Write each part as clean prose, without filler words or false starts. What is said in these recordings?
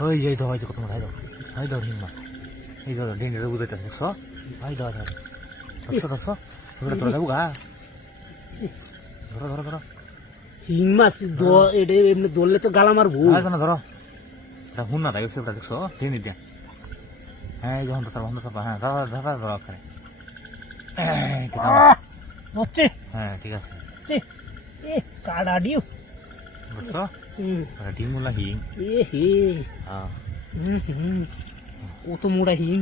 ওই এই দাও কত মোটা এই দাও হিং মাছ এই দাও ডেঙ্গে বুঝাইতে দেখছো এই দাও দেখছো দেখছো ধরে ধরে যাবো গা ধরো ধরো ধরো হিং মাছ এটা এমনি ধরলে তো গালা মারবো না ধরো এটা হুন না তাই সেটা দেখছো টেনে দিয়া হ্যাঁ এই যখন তার বন্ধ করবা হ্যাঁ ধরো ধরো ধরো ওখানে হচ্ছে হ্যাঁ ঠিক আছে এ কাড়া ডিউ বুঝছো ডিম মুলা হিং এ হে হ্যাঁ ও তো মোড়া হিং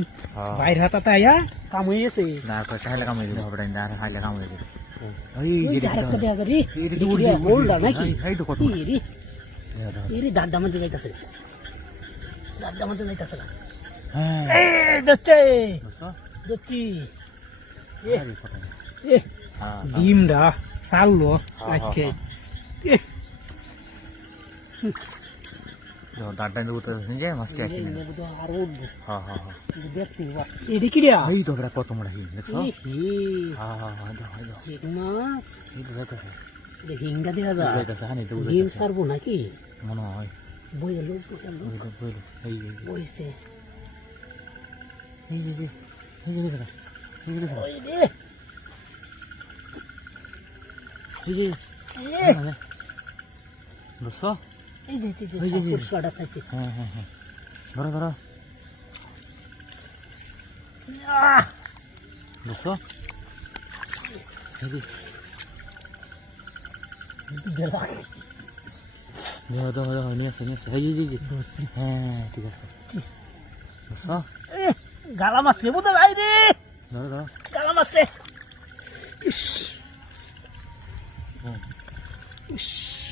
বাইরে হাতাতে আয়া কাম হয়ে গেছে না তো চাইলে কামাই দিতে হবে না আর হাইলে কামাই দিতে এই ওই যে আরেকটা দেখা রে হোল্ডা নাকি এইটা কত এরি এরি দাড্ডা মধ্যে যাইতাছে দাড্ডা মধ্যে যাইতাছে না হ্যাঁ এ দচ্ছে বুঝছো দচ্ছি এ আরে কত এ হ্যাঁ ডিমটা সারলো আজকে দাঁড়টা উঠে যে মাছটি আসি আর উঠবো হ্যাঁ হ্যাঁ হ্যাঁ দেখতে এটি কি রে এই তো এটা কত মোটা হিং দেখছো হি হ্যাঁ হ্যাঁ হ্যাঁ দাও দাও এক মাস এই তো যাইতেছে হিঙ্গা দেখা যায় যাইতেছে হ্যাঁ এটা ডিম সারবো নাকি মনে হয় বই গেল বইলো এই বইছে এই যে এই যে দেখো এই যে দেখো ওই রে এই যে বুঝছো এই যে পুষ্পাটা খাইছে হ্যাঁ হ্যাঁ হ্যাঁ ধরো ধরো বুঝছো এই যে বেলা দাও দাও দাও নিয়ে আসো এই যে হ্যাঁ ঠিক আছে বুঝছো গালা মাছ বোধ ভাই রে ধরো ধরো গালা মাছে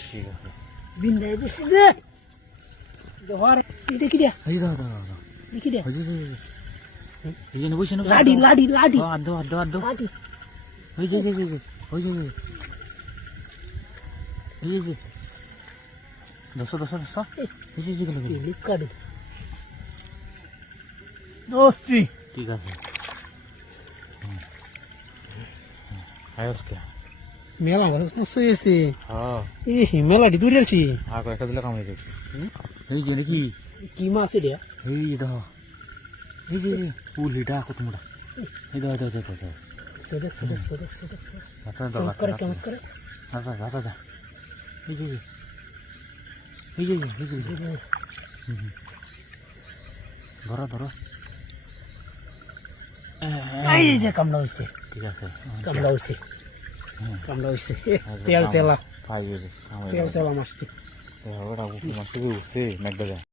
ঠিক আছে বিন্দাই দিছি রে জোহার এটা কি রে এই দাও দাও দাও দেখি রে এই যে বসে লাডি লাডি লাডি আদো আদো আদো লাডি ওই যে ওই যে এই যে দশো দশো দশো এই যে গেল লিকাডি দোস্তি ঠিক আছে আয়স্কে মেলা বসে এসে হ্যাঁ এই মেলাডি দূরে আছি আর কয়েকটা দিলে কামাই দেবে এই যে নাকি কি মাছ রে এই দাও এই যে উলিটা কত মোটা এই দাও দাও দাও দাও সদক সদক সদক সদক আপনার দাও কেমন করে দাদা দাদা দা এই যে ধরো ধরো এই যে কামড়া হইছে ঠিক আছে কামড়া হইছে তেল তেলা পাই গেছে তেল তেলা মাছটি ওটা মাছটি উঠছে মেঘ